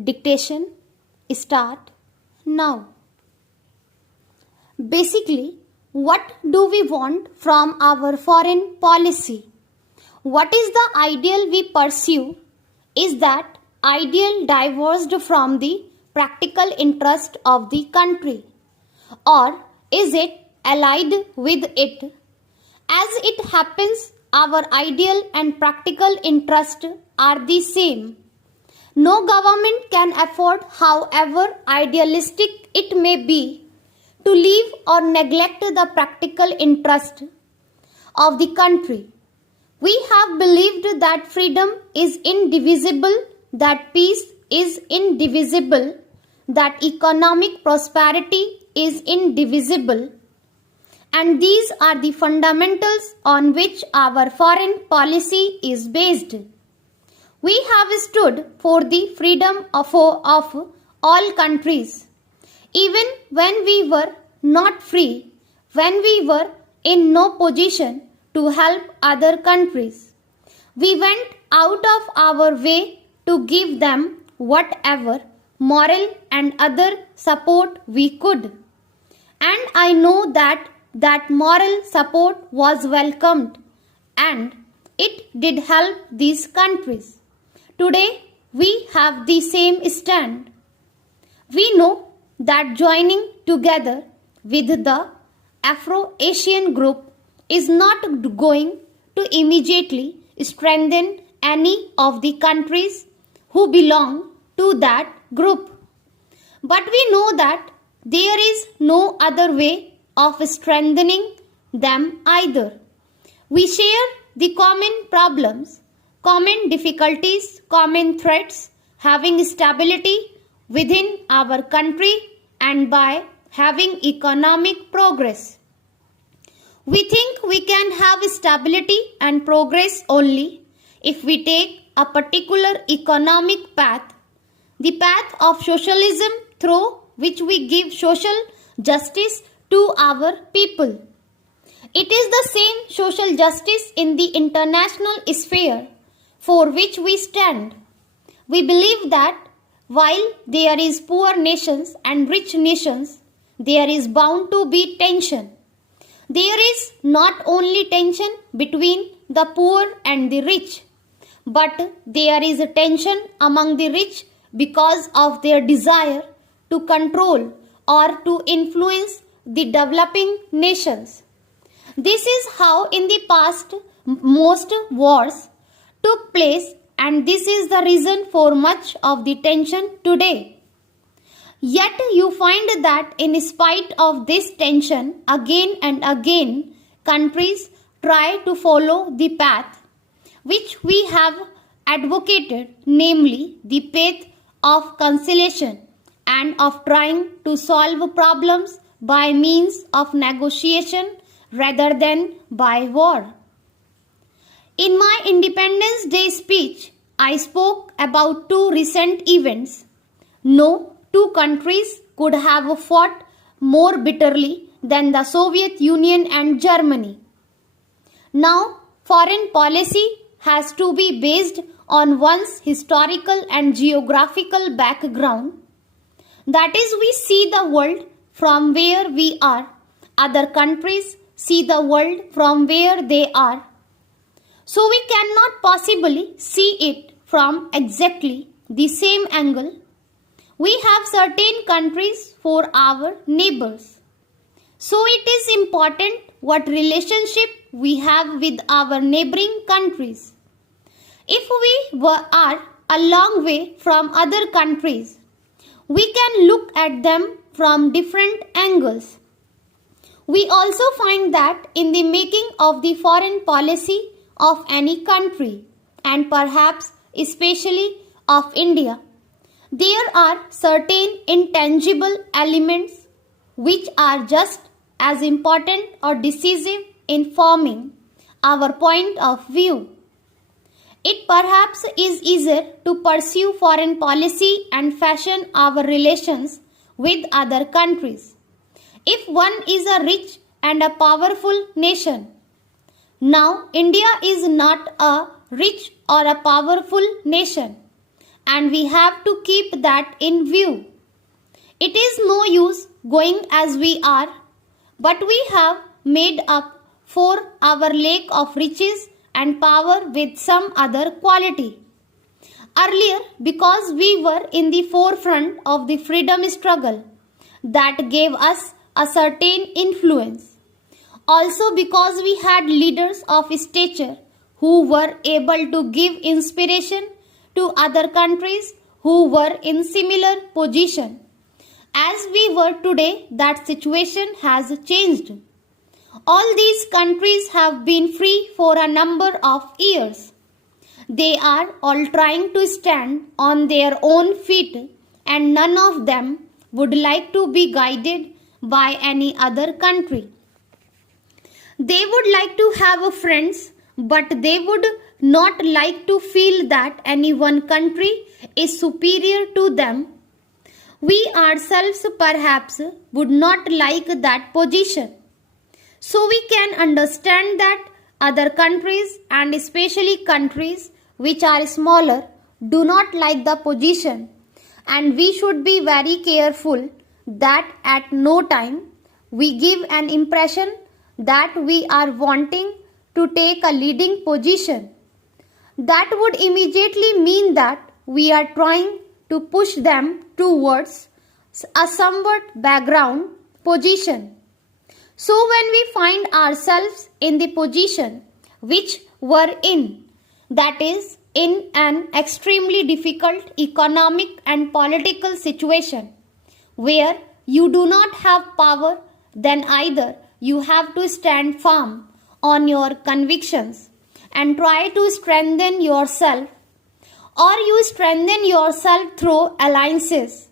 Dictation. Start now. Basically, what do we want from our foreign policy? What is the ideal we pursue? Is that ideal diverged from the practical interest of the country? Or is it allied with it? As it happens, our ideal and practical interest are the same. No government can afford, however idealistic it may be, to leave or neglect the practical interest of the country. We have believed that freedom is indivisible, that peace is indivisible, that economic prosperity is indivisible, and these are the fundamentals on which our foreign policy is based. We have stood for the freedom of all countries, even when we were not free, when we were in no position to help other countries. We went out of our way to give them whatever moral and other support we could. And I know that moral support was welcomed and it did help these countries. Today, we have the same stand. We know that joining together with the Afro-Asian group is not going to immediately strengthen any of the countries who belong to that group. But we know that there is no other way of strengthening them either. We share the common problems, common difficulties, common threats, having stability within our country and by having economic progress. We think we can have stability and progress only if we take a particular economic path, the path of socialism through which we give social justice to our people. It is the same social justice in the international sphere for which we stand. We believe that while there is poor nations and rich nations, there is bound to be tension. There is not only tension between the poor and the rich, but there is a tension among the rich because of their desire to control or to influence the developing nations. This is how in the past most wars took place, and this is the reason for much of the tension today. Yet you find that in spite of this tension, again and again, countries try to follow the path which we have advocated, namely the path of conciliation and of trying to solve problems by means of negotiation rather than by war. In my Independence Day speech, I spoke about two recent events. No two countries could have fought more bitterly than the Soviet Union and Germany. Now, foreign policy has to be based on one's historical and geographical background. That is, we see the world from where we are. Other countries see the world from where they are. So we cannot possibly see it from exactly the same angle. We have certain countries for our neighbors. So it is important what relationship we have with our neighboring countries. If we are a long way from other countries, we can look at them from different angles. We also find that in the making of the foreign policy of any country, and perhaps especially of India, there are certain intangible elements which are just as important or decisive in forming our point of view. It perhaps is easier to pursue foreign policy and fashion our relations with other countries if one is a rich and a powerful nation. Now, India is not a rich or a powerful nation, and we have to keep that in view. It is no use going as we are, but we have made up for our lack of riches and power with some other quality. Earlier, because we were in the forefront of the freedom struggle, that gave us a certain influence. Also, because we had leaders of stature who were able to give inspiration to other countries who were in similar position. As we were today, that situation has changed. All these countries have been free for a number of years. They are all trying to stand on their own feet, and none of them would like to be guided by any other country. They would like to have friends, but they would not like to feel that any one country is superior to them. We ourselves perhaps would not like that position. So we can understand that other countries, and especially countries which are smaller, do not like the position, and we should be very careful that at no time we give an impression that we are wanting to take a leading position. That would immediately mean that we are trying to push them towards a somewhat background position. So when we find ourselves in the position which we're in, that is, in an extremely difficult economic and political situation where you do not have power, then either you have to stand firm on your convictions and try to strengthen yourself, or you strengthen yourself through alliances.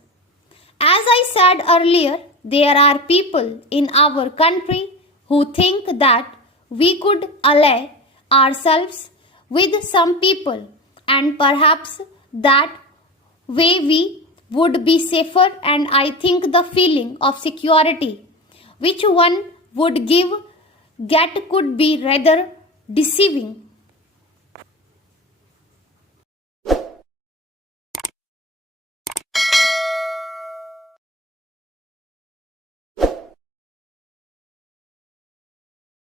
As I said earlier, there are people in our country who think that we could ally ourselves with some people, and perhaps that way we would be safer, and I think the feeling of security which one would get could be rather deceiving.